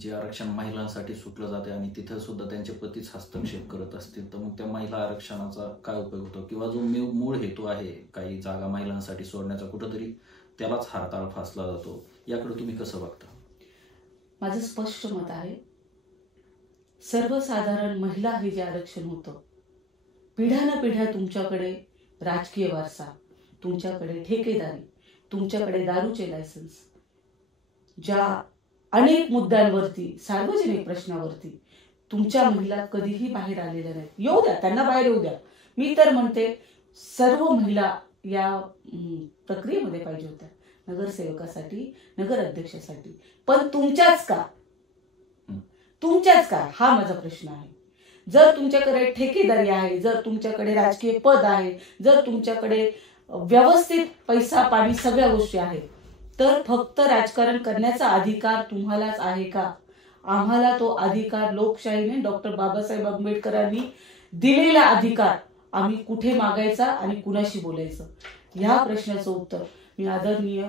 जे आरक्षण महिलांसाठी सुटलं जाते आणि तिथं सुद्धा त्यांचे पतीच हस्तक्षेप करत असतील, तर मग त्या महिला आरक्षणाचा काय उपयोग होतो? किंवा जो मूळ हेतू आहे काही जागा महिलांसाठी सोडण्याचा, कुठंतरी त्यालाच हरताळ फासला जातो. याकडे तुम्ही कसं बघता? माझं स्पष्ट मत आहे, सर्वसाधारण महिला हे जे आरक्षण होतं, पिढ्यानपिढ्या तुमच्याकडे राजकीय वारसा, तुमच्याकडे ठेकेदारी, तुमच्याकडे दारूचे लायसन्स, ज्या अनेक मुद्द्यांवरती, सार्वजनिक प्रश्नावरती तुमच्या महिला कधीही बाहेर आलेल्या नाहीत. येऊ द्या, त्यांना बाहेर येऊ द्या. मी तर म्हणते सर्व महिला या प्रक्रियेमध्ये पाहिजे होत्या, नगरसेवकासाठी, नगर अध्यक्षासाठी. पण तुमच्याच का हा माझा प्रश्न आहे. जर तुमच्याकडे ठेकेदारी आहे, जर तुमच्याकडे राजकीय पद आहे, जर तुमच्याकडे व्यवस्थित पैसा पाणी सगळ्या गोष्टी आहेत, तर फक्त राजकारण करण्याचा अधिकार तुम्हालाच आहे का? आम्हाला तो अधिकार लोकशाहीने डॉक्टर बाबासाहेब आंबेडकरांनी दिलेला अधिकार आम्ही कुठे मागायचा आणि कुणाशी बोलायचं? ह्या प्रश्नाचं उत्तर मी आदरणीय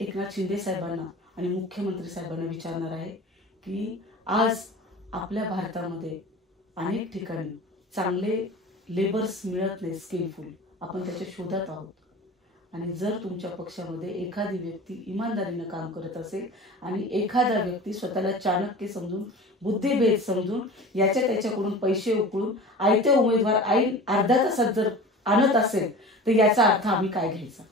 एकनाथ शिंदे साहेबांना आणि मुख्यमंत्री साहेबांना विचारणार आहे की आज आपल्या भारतामध्ये अनेक ठिकाणी चांगले लेबर्स मिळत नाही, स्किलफुल. आपण त्याच्या शोधात आहोत. आणि जर तुमच्या पक्षामध्ये एखादी व्यक्ती इमानदारीनं काम करत असेल आणि एखादा व्यक्ती स्वतःला चाणक्य समजून, बुद्धिभेद समजून, याच्या त्याच्याकडून पैसे उकळून आयते उमेदवार ऐन अर्ध्या तासात जर आणत असेल, तर याचा अर्थ आम्ही काय घ्यायचा?